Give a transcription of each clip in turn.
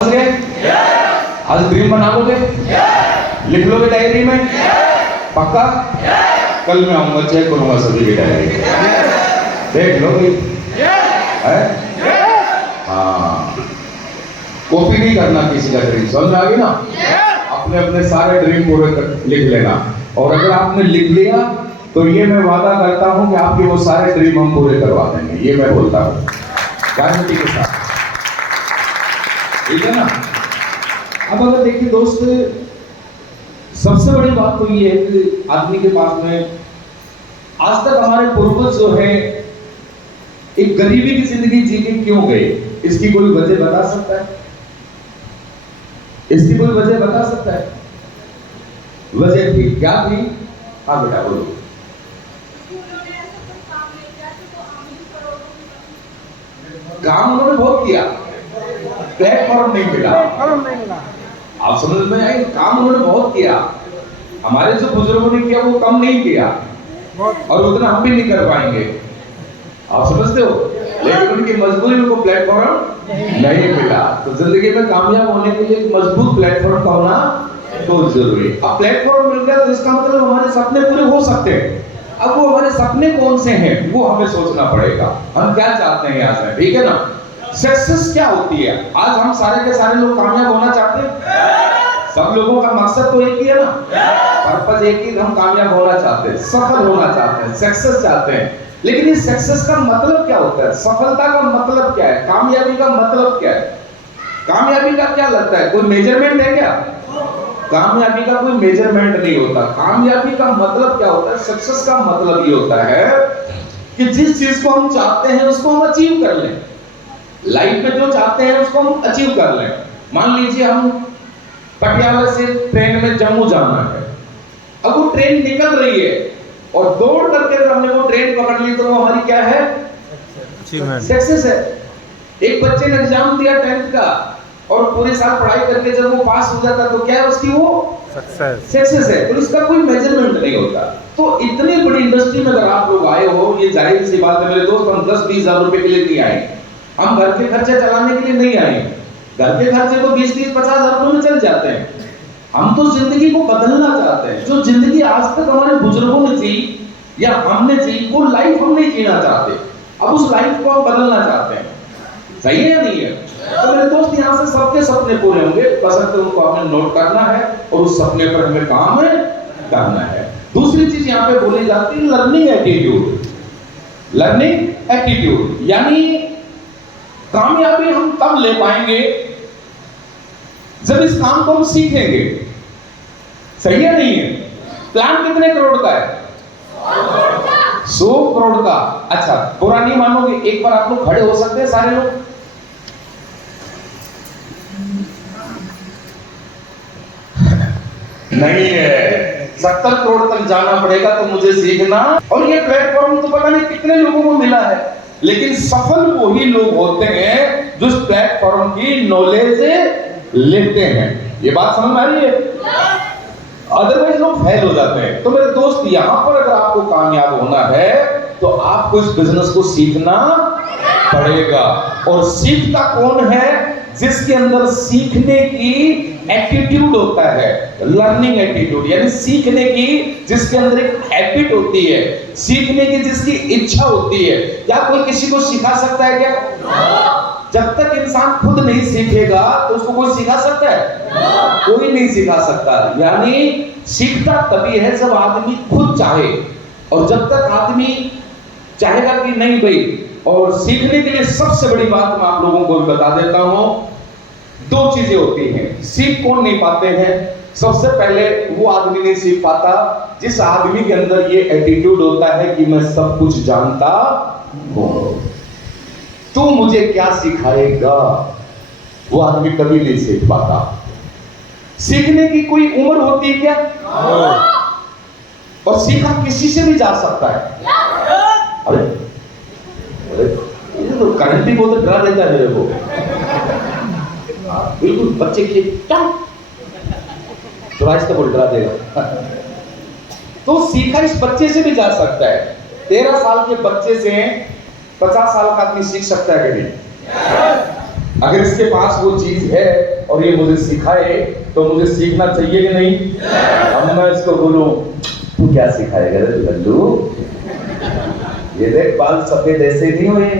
आज ड्रीम बना लोगे? लिख लोगे डायरी में? पक्का? कल मैं आऊंगा, चेक करूंगा सभी की डायरी, देख लोगे? हाँ, कॉपी नहीं करना किसी का ड्रीम, समझ में आ गई ना? अपने अपने सारे ड्रीम पूरे लिख लेना, और अगर आपने लिख लिया तो ये मैं वादा करता हूं कि आपके वो सारे ड्रीम हम पूरे करवा देंगे, ये मैं बोलता हूं गारंटी के साथ, ठीक है ना? अब अगर देखिए दोस्त, सबसे बड़ी बात तो ये है कि आदमी के पास में आज तक हमारे पूर्वज जो है एक गरीबी की जिंदगी जी के क्यों गए, इसकी कोई वजह बता सकता है? इसकी कोई वजह बता सकता है? वजह थी, क्या थी? हाँ बेटा बोलो। काम उन्होंने बहुत किया, प्लेटफॉर्म नहीं मिला। आप समझ में आए? काम उन्होंने बहुत किया, हमारे जो बुजुर्गों ने किया वो कम नहीं किया, और उतना हम भी नहीं कर पाएंगे, आप समझते हो? लेकिन उनकी मजबूरी में को प्लेटफॉर्म नहीं मिला। तो जिंदगी में कामयाब होने के लिए मजबूत प्लेटफॉर्म का होना बहुत जरूरी है। अब प्लेटफॉर्म मिल गया तो इसका मतलब हमारे सपने पूरे हो सकते हैं। अब वो हमारे सपने कौन से हैं वो हमें सोचना पड़ेगा, हम क्या चाहते हैं यहाँ से, ठीक है ना? सक्सेस क्या होती है? आज हम सारे के सारे लोग कामयाब होना चाहते हैं, सब लोगों का मकसद तो एक ही है ना, पर्पस एक ही, हम कामयाब होना चाहते हैं, सफल होना चाहते हैं, सक्सेस चाहते हैं। लेकिन इस सक्सेस का मतलब क्या होता है? सफलता का मतलब क्या है? कामयाबी का मतलब क्या है? कामयाबी का क्या लगता है? कोई मेजरमेंट है क्या? कामयाबी का कोई मेजरमेंट नहीं होता। कामयाबी का मतलब क्या होता है? सक्सेस का मतलब ये होता है कि जिस चीज को हम चाहते हैं उसको हम अचीव कर लें, लाइफ में जो चाहते हैं उसको हम अचीव कर लें। मान लीजिए हम पटियाला से ट्रेन में जम्मू जाना है, अब वो ट्रेन निकल रही है और दौड़ करके अगर हमने वो ट्रेन पकड़ ली तो वो हमारी क्या है? सक्सेस है। एक बच्चे ने एग्जाम दिया 10th का और पूरे साल पढ़ाई करके जब वो पास हो जाता तो क्या है उसकी? वो सक्सेस है। तो इसका कोई मेजरमेंट नहीं होता। तो इतनी बड़ी इंडस्ट्री में अगर आप लोग आए हो, ये जाहिर सी बात है मेरे दोस्त, हम 10-20 हजार रुपए के लिए नहीं आए, हम घर के खर्चे चलाने के लिए नहीं आए। घर के खर्चे तो 20-30-50 हजार रुपए में चल जाते हैं। हम तो जिंदगी को बदलना चाहते हैं। जो जिंदगी आज तक हमारे बुजुर्गों ने जी या हमने जी, वो लाइफ हम नहीं जीना चाहते, अब उस लाइफ को हम बदलना चाहते हैं। सही है या नहीं है? तो मेरे दोस्त, यहाँ से सबके सपने पूरे होंगे, बस उनको हमें नोट करना है और उस सपने पर हमें काम करना है। दूसरी चीज यहाँ पे बोली जाती है लर्निंग एटीट्यूड। लर्निंग एटीट्यूड यानी कामयाबी हम तब ले पाएंगे जब इस काम को हम सीखेंगे। सही है नहीं है? प्लान कितने करोड़ का है? 100 करोड़ का। अच्छा, बुरा नहीं मानोगे, एक बार आप लोग खड़े हो सकते हैं सारे लोग? नहीं है, 70 करोड़ तक जाना पड़ेगा तो मुझे सीखना। और ये प्लेटफॉर्म तो पता नहीं कितने लोगों को मिला है, लेकिन सफल वही लोग होते हैं जो इस प्लेटफॉर्म की नॉलेज लेते हैं। ये बात समझ में आ रही है? अदरवाइज लोग फेल हो जाते हैं। तो मेरे दोस्त, यहां पर अगर आपको कामयाब होना है तो आपको इस बिजनेस को सीखना पड़ेगा। और सीखता कौन है? जिसके अंदर सीखने की एटीट्यूड होता है, लर्निंग एटीट्यूड, यानी सीखने की जिसके अंदर एक हैबिट होती है, सीखने की जिसकी इच्छा होती है। क्या कोई किसी को सिखा सकता है क्या? जब तक इंसान खुद नहीं सीखेगा तो उसको कोई सिखा सकता है? कोई नहीं सिखा सकता। यानी सीखता तभी है जब आदमी खुद चाहे, और जब तक आदमी चाहेगा कि नहीं भाई। और सीखने के लिए सबसे बड़ी बात मैं आप लोगों को बता देता हूं, 2 चीजें होती हैं। सीख कौन नहीं पाते हैं? सबसे पहले वो आदमी नहीं सीख पाता जिस आदमी के अंदर ये एटीट्यूड होता है कि मैं सब कुछ जानता हूं, तू मुझे क्या सिखाएगा। वो आदमी कभी नहीं सीख पाता। सीखने की कोई उम्र होती है क्या? और सीखा किसी से भी जा सकता है। अरे ये तो करंट ही बहुत डरा देता है मेरे को। बिल्कुल बच्चे की क्या तो रास्ता बोल डरा देगा। तो सीखा इस बच्चे से भी जा सकता है। 13 साल के बच्चे से 50 साल का आदमी सीख सकता है कि नहीं? अगर इसके पास वो चीज है और ये मुझे सिखाए तो मुझे सीखना चाहिए कि नहीं? अब मैं इसको बोलूं तू क्या सिखाएगा रे लल्लू, ये देख बाल सफेद ऐसे नहीं हुए,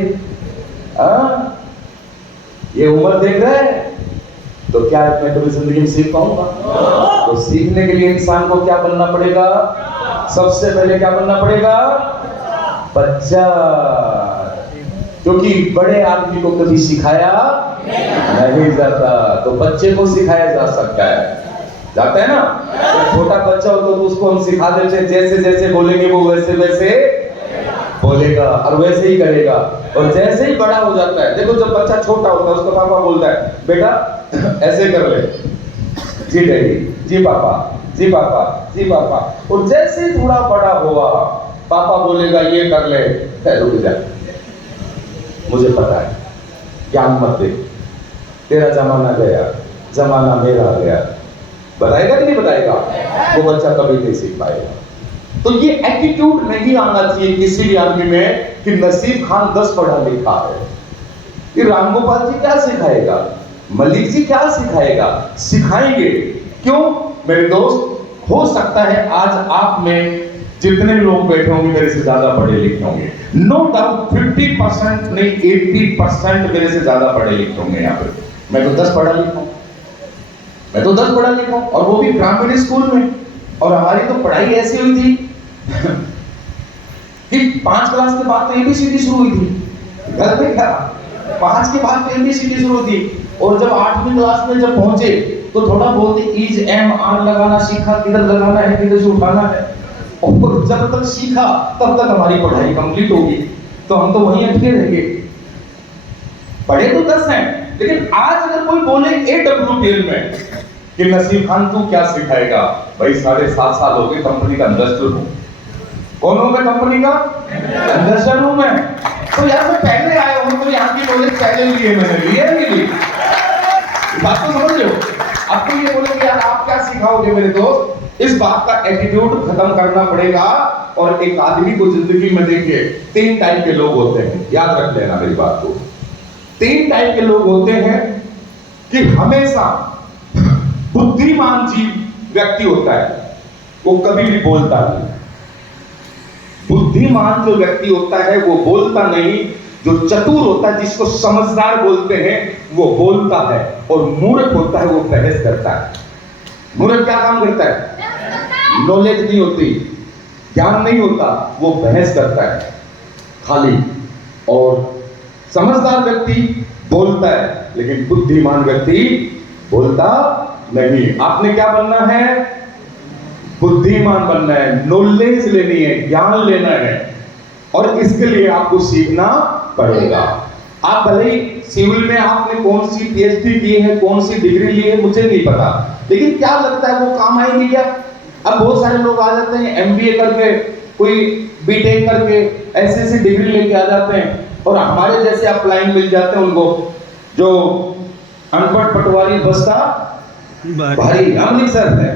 ये उम्र देख रहा है, तो क्या मैं कभी जिंदगी में सीख पाऊंगा? तो सीखने के लिए इंसान को क्या बनना पड़ेगा? सबसे पहले क्या बनना पड़ेगा? बच्चा। क्योंकि बड़े आदमी को कभी सिखाया नहीं जाता, तो बच्चे को सिखाया जा सकता है, जाता है ना? छोटा बच्चा हो तो उसको हम सिखा देते हैं, जैसे जैसे बोलेंगे वो वैसे वैसे बोलेगा और वैसे ही करेगा। और जैसे ही बड़ा हो जाता है, देखो जब बच्चा छोटा होता है उसका पापा बोलता है बेटा ऐसे कर ले, जी डैडी, जी पापा, जी पापा, जी पापा। और जैसे ही थोड़ा बड़ा हुआ पापा बोलेगा ये कर ले, रुक जा, मुझे पता है, ज्ञान मत दे, तेरा जमाना गया, जमाना मेरा गया। बताएगा कि नहीं बताएगा? वो बच्चा कभी नहीं सीख पाएगा। तो ये एटीट्यूड नहीं आना चाहिए किसी भी आदमी में कि नसीब खान 10 पढ़ा लिखा है, ये रामगोपाल जी क्या सिखाएगा, मलिक जी क्या सिखाएगा? सिखाएंगे। क्यों मेरे दोस्त? हो सकता है आज आप में जितने लोग बैठे होंगे मेरे से ज्यादा पढ़े लिखे होंगे, नो डाउट 50% नहीं 80% मेरे से ज्यादा पढ़े लिखे होंगे यहाँ पे। मैं तो 10 पढ़ा लिखा हूं, मैं तो 10 पढ़ा लिखा हूं, और वो भी ग्रामीण स्कूल में। और हमारी तो पढ़ाई ऐसी हुई थी कि 5 क्लास के बाद तो एबीसीडी शुरू हुई थी। घर में क्या 5 के बाद तो एबीसीडी शुरू हुई थी, और जब 8वीं क्लास में जब पहुंचे तो थोड़ा बहुत इज एम आर लगाना सीखा, किधर लगाना है किधर से उठाना है। और जब तक सीखा तब तक हमारी पढ़ाई कंप्लीट होगी, तो हम तो वहीं अटके रहेंगे। पढ़े तो 10 हैं, लेकिन आज अगर कोई बोले AWTL में कि नसीब खान तू क्या सिखाएगा, भाई 7.5 साल हो गए कंपनी का इंडस्ट्रियल हूं। कौन हूं मैं? कंपनी का इंडस्ट्रियल हूं मैं। तो यार मैं पहले आया हूं, तो यहाँ की नॉलेज पहले लिए मैंने, लिए नहीं ली? बात तो समझ लो। अब तो ये बोलेंगे यार आप क्या सिखाओगे मेरे दोस्त? इस बात का एटीट्यूड खत्म करना पड़ेगा। और एक आदमी को जिंदगी में देखिए 3 टाइप के लोग होते हैं, याद रख लेना मेरी बात को। 3 टाइप के लोग होते हैं कि हमेशा बुद्धिमान जीव व्यक्ति होता है, वो कभी भी बोलता नहीं। बुद्धिमान जो व्यक्ति होता है वो बोलता नहीं, जो चतुर होता है जिसको समझदार बोलते हैं वो बोलता है, और मूर्ख होता है वो बहस करता है। मूर्ख क्या काम करता है? नॉलेज नहीं होती, ज्ञान नहीं होता, वो बहस करता है खाली। और समझदार व्यक्ति बोलता है, लेकिन बुद्धिमान व्यक्ति बोलता नहीं। आपने क्या बनना है? बुद्धिमान बनना है, नॉलेज लेनी है, ज्ञान लेना है, और इसके लिए आपको सीखना पड़ेगा। आप भले ही सिविल में आपने कौन सी PhD की है, कौन सी डिग्री ली है, मुझे नहीं पता, लेकिन क्या लगता है वो काम आएगी क्या? अब बहुत सारे लोग आ जाते हैं MBA करके, कोई BTech करके, ऐसी डिग्री लेके आ जाते हैं, और हमारे जैसे अपलाइन मिल जाते हैं उनको, जो अनपढ़ पटवारी बस्ता भारी, हम नहीं सर है,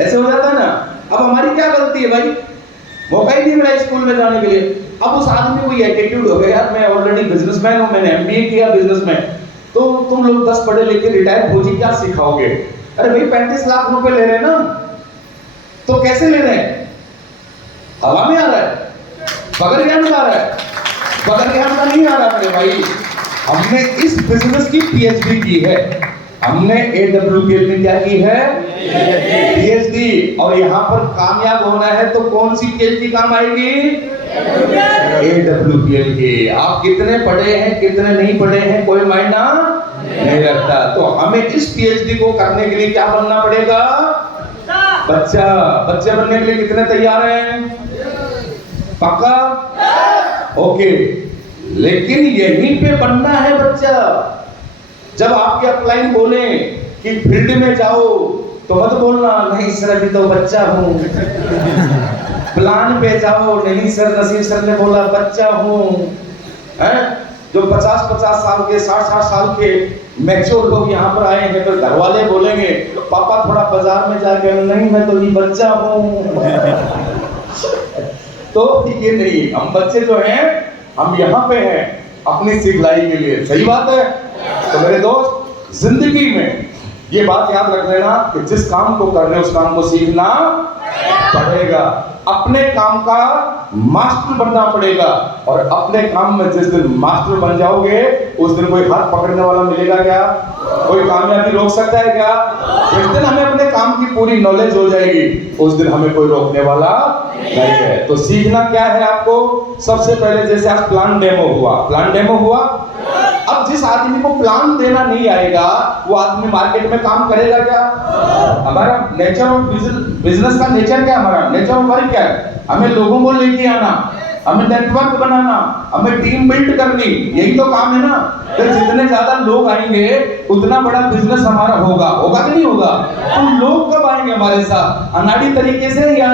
ऐसे हो जाता है ना। अब हमारी क्या गलती है भाई? मौका ही नहीं मिला स्कूल में जाने के लिए। अब उस आदमी को ये एटीट्यूड हो गया, यार मैं ऑलरेडी बिजनेसमैन हूं, मैंने MBA किया बिजनेस में, तो तुम लोग 10 पढ़े लिखे रिटायर फौजी क्या सिखाओगे? अरे भाई 35 लाख रुपए ले रहे हैं ना, तो कैसे ले रहे हैं? हवा में आ रहा है, बगैर ज्ञान का आ रहा है, बगैर ज्ञान का नहीं आ रहा मेरे भाई। हमने इस बिजनेस की PhD की है, हमने AWTL में क्या की है? PhD। और यहाँ पर कामयाब होना है तो कौन सी PhD काम आएगी? AWTL की। आप कितने पढ़े हैं कितने नहीं पढ़े हैं कोई मायना नहीं रखता। तो हमें इस PhD को करने के लिए क्या बनना पड़ेगा? बच्चा। बच्चे बनने के लिए कितने तैयार हैं? पक्का? ओके। लेकिन यहीं पे बनना है बच्चा। जब आपके अपलाइन बोले कि फील्ड में जाओ तो मत बोलना नहीं सर अभी तो बच्चा हूं। प्लान पे जाओ, नहीं सर नसीर सर ने बोला बच्चा हूं। जो 50-50 साल के 60-60 साल के मैच्योर लोग यहाँ पर आए हैं, तो घर वाले बोलेंगे पापा थोड़ा बाजार में जाके, नहीं मैं तो ये बच्चा हूं। तो ये नहीं, हम बच्चे जो हैं हम यहाँ पे हैं अपनी सिखलाई के लिए। सही बात है। तो मेरे दोस्त, जिंदगी में ये बात याद रख लेना कि जिस काम को कर रहे हो उस काम को सीखना पड़ेगा। अपने काम का मास्टर बनना पड़ेगा, और अपने काम में जिस दिन मास्टर बन जाओगे उस दिन कोई हाथ पकड़ने वाला मिलेगा क्या? कोई कामयाबी रोक सकता है क्या? जिस दिन हमें अपने काम की पूरी नॉलेज हो जाएगी उस दिन हमें कोई रोकने वाला नहीं है। तो सीखना क्या है आपको? सबसे पहले जैसे आज प्लान डेमो हुआ, अब जिस आदमी को प्लान देना नहीं आएगा वो आदमी मार्केट में काम करेगा क्या? हमारा नेचर ऑफ बिजनेस का नेचर क्या? हमारा नेचर ऑफ वर्क क्या है? हमें लोगों को लेके आना, हमें नेटवर्क बनाना, हमें टीम बिल्ड करनी, यही तो काम है ना। तो जितने ज्यादा लोग आएंगे उतना बड़ा बिजनेस हमारा होगा कि नहीं होगा? तो लोग कब आएंगे हमारे साथ? अनाड़ी तरीके से या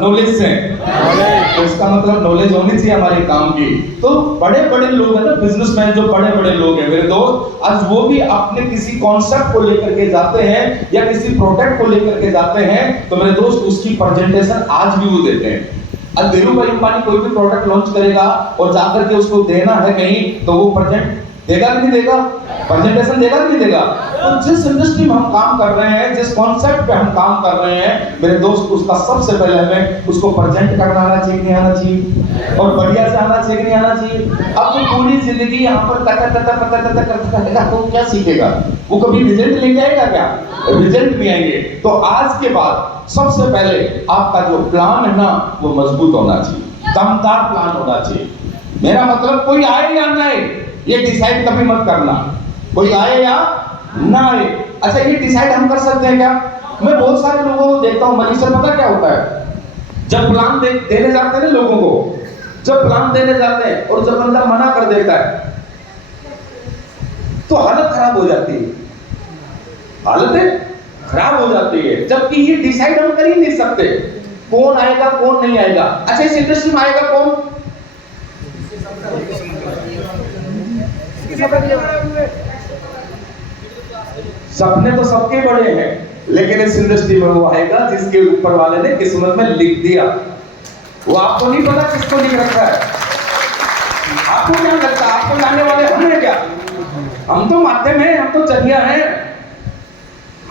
नॉलेज से? तो इसका मतलब नॉलेज होनी चाहिए हमारे काम की। तो बड़े बड़े लोग हैं ना, बिजनेसमैन जो बड़े बड़े लोग हैं मेरे दोस्त, आज वो भी अपने किसी कॉन्सेप्ट को लेकर के जाते हैं या किसी प्रोडक्ट को लेकर के जाते हैं, तो मेरे दोस्त उसकी प्रेजेंटेशन आज भी वो देते हैं। अब धीरू भाई अंबानी कोई भी प्रोडक्ट लॉन्च करेगा और जाकर के उसको देना है कहीं, तो वो प्रेजेंट देगा कि नहीं देगा? प्रेजेंटेशन देगा कि नहीं देगा? तो जिस इंडस्ट्री में हम काम कर रहे हैं, जिस कॉन्सेप्ट पे हम काम कर रहे हैं मेरे दोस्त, उसका सबसे पहले हमें उसको प्रेजेंट करना आना चाहिए कि नहीं आना चाहिए, और बढ़िया से आना चाहिए कि नहीं आना चाहिए। अब वो पूरी जिंदगी यहाँ पर करता रहेगा तो क्या सीखेगा? वो कभी रिजल्ट लेके आएगा क्या? रिजल्ट नहीं आएंगे। तो आज के बाद सबसे पहले आपका जो प्लान है ना वो मजबूत होना चाहिए, दमदार प्लान होना चाहिए। मेरा मतलब कोई आए या ना आए ये डिसाइड कभी मत करना, कोई आए या ना आए। अच्छा, ये डिसाइड हम कर सकते हैं क्या? मैं बहुत सारे लोगों को देखता हूँ मनीष सर, पता क्या होता है, जब प्लान देने जाते हैं ना लोगों को, जब प्लान देने जाते हैं और जब बंदा मना कर देता है तो हालत खराब हो जाती है, हालत खराब हो जाती है। जबकि ये डिसाइड हम कर ही नहीं सकते कौन आएगा कौन नहीं आएगा। अच्छा, इस इंडस्ट्री में आएगा कौन? सपने तो सबके बड़े हैं, लेकिन इस इंडस्ट्री में वो आएगा जिसके ऊपर वाले ने किस्मत में लिख दिया। वो आपको नहीं पता किसको लिख रखा है। आपको क्या लगता है आपको लाने वाले हम हैं क्या? हम तो माध्यम हैं, हम तो जरिया हैं,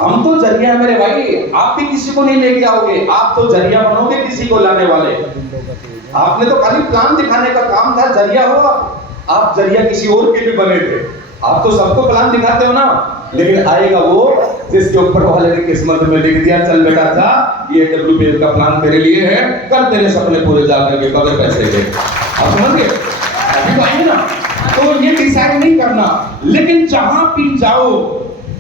हम तो जरिया मेरे भाई। आप भी किसी को नहीं लेके आओगे, आप तो जरिया बनोगे किसी को लाने वाले। आपने तो खाली प्लान दिखाने का काम था, जरिया हो आप जरिया किसी और के भी बने थे। आप तो सबको प्लान दिखाते हो ना, लेकिन आएगा वो जिसके ऊपर वाले ने किस्मत में लिख दिया, चल बेटा जा, ये WPL का प्लान तेरे लिए है, कर तेरे सपने पूरे जाकर के बगैर पैसे के। आप समझ गए? अभी तो आइए ना। तो ये डिसाइड नहीं करना, लेकिन जहां भी जाओ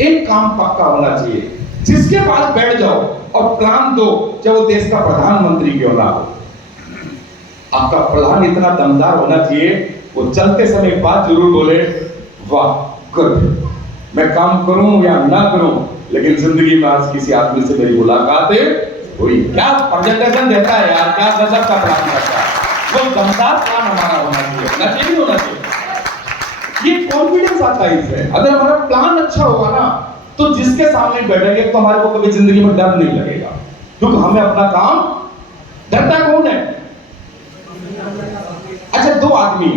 एक काम पक्का होना चाहिए, जिसके पास बैठ जाओ और प्लान दो, चाहे वो देश का प्रधानमंत्री क्यों ना हो, आपका प्लान इतना दमदार होना चाहिए वो चलते समय एक बात जरूर बोले, वाह गुड, मैं काम करूं या ना करूं, लेकिन जिंदगी में आज किसी आदमी से मेरी मुलाकात हुई, क्या प्रेजेंटेशन देता है यार, क्या गजब का प्लान करता है। वो दमदार प्लान हमारा होना चाहिए, होना चाहिए। ये कॉन्फिडेंस आता है इससे। अगर हमारा प्लान अच्छा होगा ना तो जिसके सामने बैठेंगे तो हमारे को कभी जिंदगी में डर नहीं लगेगा, क्योंकि हमें अपना काम, डरता कौन है? अच्छा, दो आदमी,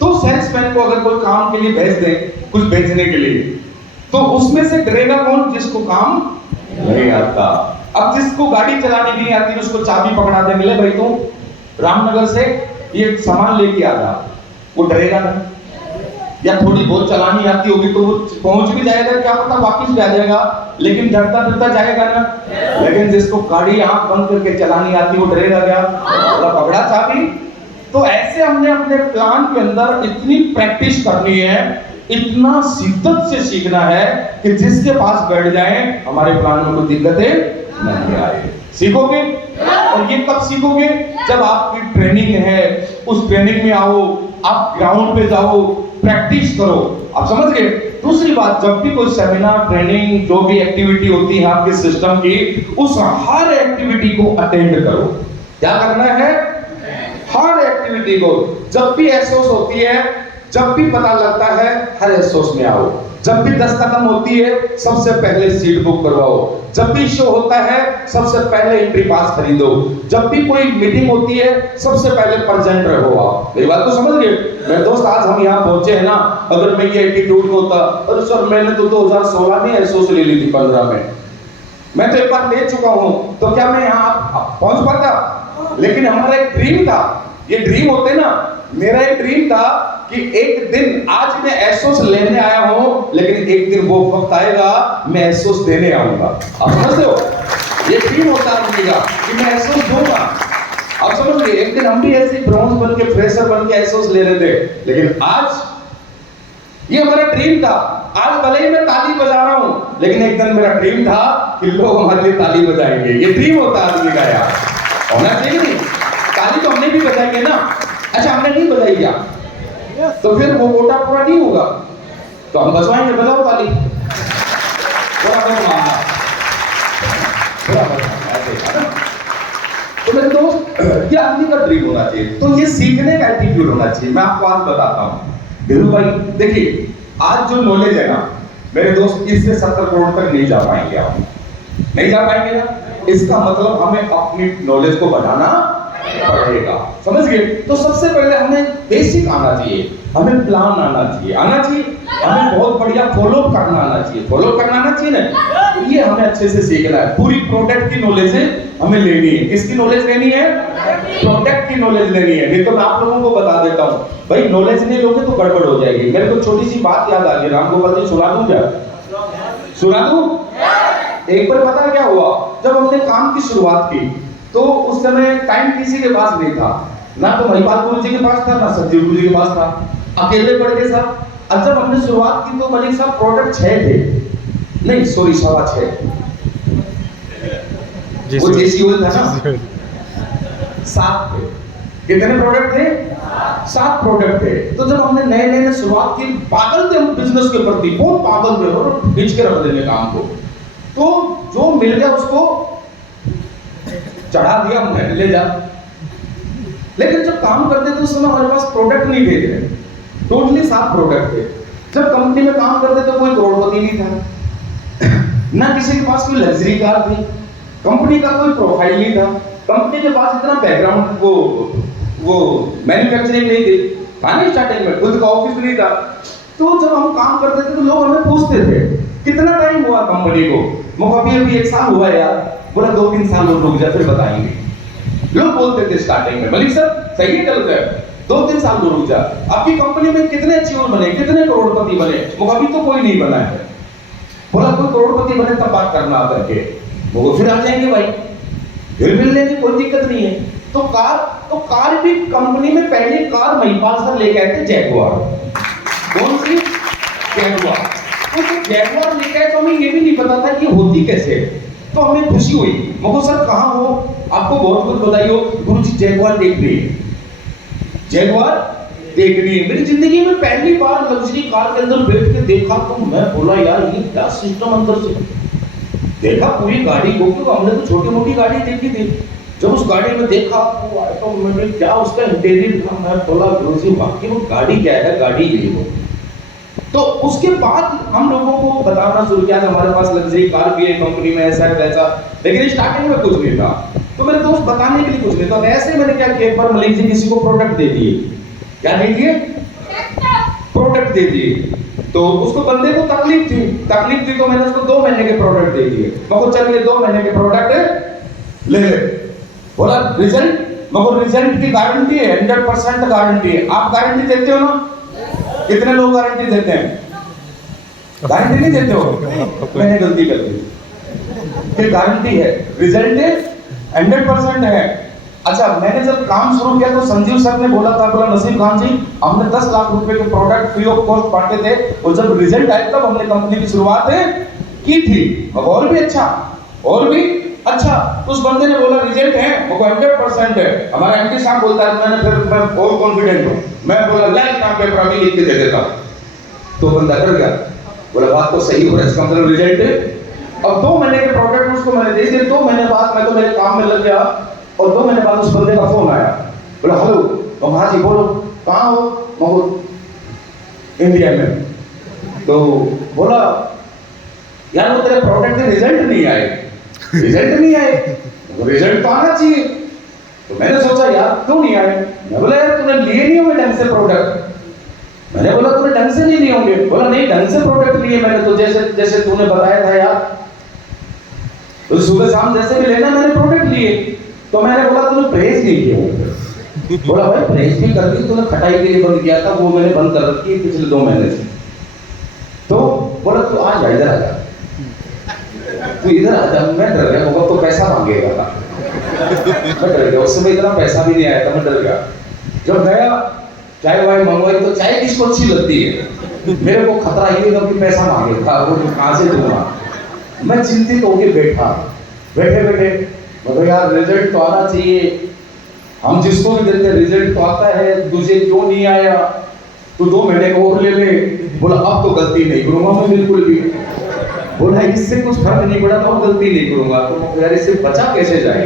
दो सेल्समैन को अगर कोई काम के लिए भेज दे, कुछ बेचने के लिए, तो उसमें से डरेगा कौन? जिसको काम नहीं आता। अब जिसको गाड़ी चलानी नहीं आती उसको चाबी पकड़ा देंगे, ले भाई तू रामनगर से ये सामान लेके आ जा, वो डरेगा ना। या थोड़ी बहुत चलानी आती होगी तो वो पहुंच भी जाएगा, क्या पता वापस भी आ जाएगा, लेकिन डरता डरता जाएगा ना। लेकिन जिसको गाड़ी आंख बंद करके चलानी आती वो डरेगा क्या? पकड़ा चाबी। तो ऐसे हमने अपने प्लान के अंदर इतनी प्रैक्टिस करनी है, इतना शिद्दत से सीखना है कि जिसके पास बैठ जाए हमारे प्लान में कोई दिक्कतें नहीं आए। सीखोगे, और ये कब सीखोगे? जब आपकी ट्रेनिंग है, उस ट्रेनिंग में आओ, आप ग्राउंड पे जाओ, प्रैक्टिस करो। आप समझ गए? दूसरी बात, जब भी कोई सेमिनार, ट्रेनिंग, जो भी एक्टिविटी होती है आपके सिस्टम की, उस हर एक्टिविटी को अटेंड करो। क्या करना है? हर एक्टिविटी को। जब भी एसओस होती है, जब भी पता लगता है हर एसोस में आओ, जब भी 10 कदम होती है सबसे पहले सीट बुक करवाओ, जब भी शो होता है सबसे पहले एंट्री पास खरीदो, जब भी कोई मीटिंग होती है सबसे पहले प्रेजेंट रहो आप। मेरी बात को समझ गए मेरे दोस्त? आज हम यहाँ पहुंचे हैं ना, अगर मैं ये एटीट्यूड होता, अरे सर मैंने तो 2016 में एसोस ले ली थी 15 में, मैं तो एक बार ले चुका हूं, तो क्या मैं यहाँ पहुंच पाता? लेकिन हमारा एक ड्रीम था, ये ड्रीम होते ना, मेरा एक ड्रीम था कि एक दिन, आज मैं एसोस लेने आया हूं, लेकिन एक दिन वो वक्त आएगा मैं एसोस देने आऊंगा। आप समझते हो? ये ड्रीम होता है का कि मैं एसोस दूंगा। आप समझ रहे? एक दिन हम भी ऐसे ब्रॉन्ज बन के, फ्रेशर बन के एसोस ले रहे थे, लेकिन आज ये हमारा ड्रीम था। आज भले ही मैं ताली बजा रहा हूं, लेकिन एक दिन मेरा ड्रीम था कि लोग हमारे लिए ताली बजाएंगे। ये ड्रीम होता है आदमी का यार, होना चाहिए नहीं? ताली तो हमने भी बजाएंगे ना। अच्छा हमने नहीं बजाई क्या? तो फिर वो कोटा पूरा नहीं होगा, तो हम बजवाएंगे, बजाओ ताली। तो मेरे दोस्त, ये आदमी का ड्रीम होना चाहिए, तो ये सीखने का एटीट्यूड होना चाहिए। मैं आपको आज बताता हूँ धीरू भाई, देखिए आज जो नॉलेज है ना मेरे दोस्त, इससे 70 करोड़ तक नहीं जा पाएंगे आप, नहीं जा पाएंगे ना। इसका मतलब हमें अपनी नॉलेज को बढ़ाना पड़ेगा, समझ गए? तो सबसे पहले हमें बेसिक आना चाहिए, हमें प्लान आना चाहिए, हमें बहुत बढ़िया फॉलो करना आना चाहिए, फॉलो करना आना चाहिए ना। ये हमें अच्छे से सीखना है। पूरी प्रोडक्ट की नॉलेज हमें लेनी है। किसकी नॉलेज लेनी है? प्रोडक्ट की नॉलेज लेनी है। नहीं तो मैं आप लोगों को बता देता हूँ भाई, नॉलेज नहीं लोगे तो गड़बड़ हो जाएगी। मेरे को छोटी सी बात याद आ गई, राम गोपाल जी सुना दूं क्या? सुना दूं? एक बार पता क्या हुआ, जब हमने काम की शुरुआत की तो उस समय टाइम किसी के पास नहीं था, ना तो महिपाल गुरु जी के पास था, ना सचिव गुरु जी के पास था, अकेले पड़ गए साहब। अब जब हमने शुरुआत की तो मलिक साहब प्रोडक्ट 6 थे, नहीं सॉरी 6.25 वो जेसी ओल था ना, 7 थे। कितने प्रोडक्ट थे? 7 प्रोडक्ट थे। तो जब हमने नए नए शुरुआत की, पागल थे हम बिजनेस के प्रति, बहुत पागल थे और खींच के रख देंगे काम को। तो जो मिल गया उसको चढ़ा दिया, हमने ले जा। लेकिन जब काम करते थे उस समय हमारे पास प्रोडक्ट नहीं थे, टोटली 7 प्रोडक्ट थे। जब कंपनी में काम करते थे कोई करोड़पति नहीं था, ना किसी के पास कोई लग्जरी कार थी, कंपनी का कोई प्रोफाइल नहीं था, कंपनी के पास इतना बैकग्राउंड वो मैन्युफैक्चरिंग नहीं थी, था नहीं स्टार्टिंग में, खुद का ऑफिस नहीं था। तो जब हम काम करते थे तो लोग हमें पूछते थे कितना टाइम हुआ कंपनी को? मैं अभी 1 साल हुआ यार। बोला 2-3 साल और रुक जा फिर बताएंगे। लोग बोलते थे स्टार्टिंग में, मलिक सर सही है गलत है, 2-3 साल और रुक जा। आपकी कंपनी में कितने अचीवर बने, कितने करोड़पति बने? वो अभी तो कोई नहीं बना है। बोला कोई करोड़पति बने तब बात करना करके, वो फिर आ जाएंगे भाई, फिर मिल लेंगे, कोई दिक्कत नहीं है। तो कार भी कंपनी में पहली कार महिपाल सर लेके आए थे, जैगुआर। कौन सी? जैगुआर। तो जैगुआर लेके आए तो हमें ये भी नहीं पता था कि होती कैसे, तो हमें खुशी हुई। मगर सर कहाँ हो, आपको बहुत कुछ बताइए। गुरु जी जैगुआर देख रही है, जैगुआर देख रही है। मेरी जिंदगी में पहली बार लग्जरी कार के अंदर बैठ के देखा तो मैं बोला यार ये क्या सिस्टम अंदर से देखा पूरी गाड़ी को, क्योंकि हमने तो छोटी मोटी गाड़ी देखी थी। जब उस गाड़ी में देखा तो ऑटोमेटिक क्या उसका इंटीरियर था, मैं बोला गुरु जी वाकई वो गाड़ी क्या है, गाड़ी ये हो। तो उसके बाद हम लोगों को बताना शुरू किया हमारे पास लग्जरी कार भी है कंपनी में, ऐसा है वैसा, लेकिन स्टार्टिंग में कुछ नहीं था। तो मेरे दोस्त बताने के लिए कुछ नहीं था। ऐसे मैंने क्या किया, एक बार मलिक जी किसी को प्रोडक्ट दे दिए। क्या दे दिए? प्रोडक्ट दे दिए। तो उसको बंदे को तकलीफ थी तो मैंने उसको 2 महीने के प्रोडक्ट दे दिए। मगर चल ये 2 महीने के प्रोडक्ट ले ले। बोला रिजल्ट? मगर रिजल्ट की गारंटी है, 100% गारंटी है। आप गारंटी देते हो ना? कितने लोग गारंटी देते हैं? गारंटी नहीं देते हो? मैंने गलती कर दी। फिर गारंटी है, रिजल्ट 100% है। अच्छा मैंने जब काम शुरू किया तो संजीव सर ने बोला था, बोला नसीब खान जी हमने 10 लाख रुपए के प्रोडक्ट फ्री ऑफ कॉस्ट बांटे थे, और जब रिजल्ट आया तब हमने कंपनी की शुरुआत की थी। अब और भी अच्छा उस बंदे ने बोला रिजल्ट है, वो 100% है। हमारा एमडी साहब बोलता है, मैं बहुत कॉन्फिडेंट हूं, मैं बोला ले काम पेपर अभी लिख के दे देता। तो बंदा डर गया, बोला बात तो सही हो रहा है, इसका मतलब रिजल्ट है। अब 2 महीने के प्रोडक्ट उसको मैंने दे दिए। 2 महीने बाद मैं तो मेरे काम में लग गया, और 2 महीने बाद उस बंदे का फोन आया, बोला हेलो। तो हाँ जी बोलो, कहाँ हो? इंडिया में। तो बोला यार वो तेरे प्रोडक्ट के रिजल्ट नहीं आए, रिजल्ट नहीं आए, रिजल्ट तो आना चाहिए। तो मैंने सोचा यार क्यों नहीं आए। मैं बोला यार तूने लिए नहीं होंगे ढंग से प्रोडक्ट। मैंने बोला तूने ढंग से नहीं लिए होंगे। बोला नहीं ढंग से प्रोडक्ट लिए मैंने, तो जैसे जैसे तूने बताया था यार, तो सुबह शाम जैसे भी लेना मैंने प्रोडक्ट लिए। तो मैंने बोला तूने प्रेस नहीं किया होगा। बोला भाई प्रेस भी कर दी तूने, खटाई के लिए बंद किया था, वो मैंने बंद कर रखी है पिछले 2 महीने से। तो बोला तू आ जा, इधर आ जा, तू इधर आ जा। मैं डर गया, होगा तो पैसा मांगेगा, मैं डर गया। उस समय इतना पैसा भी नहीं आया था, मैं डर गया। जब गया चाय वाय मंगवाई, तो चाय किसको अच्छी लगती है, मेरे को खतरा ये था कि पैसा मांगेगा, वो कहां से दूंगा। मैं चिंतित होके बैठा, बैठे बैठे मतलब यार रिजल्ट तो आना चाहिए, हम जिसको भी देते हैं रिजल्ट तो आता है, तुझे क्यों नहीं आया, तू 2 महीने को और ले ले। बोला अब तो गलती नहीं करूंगा मैं बिल्कुल भी। बोला इससे कुछ फर्क नहीं पड़ा तो अब गलती नहीं करूंगा। तो यार इससे बचा कैसे जाए।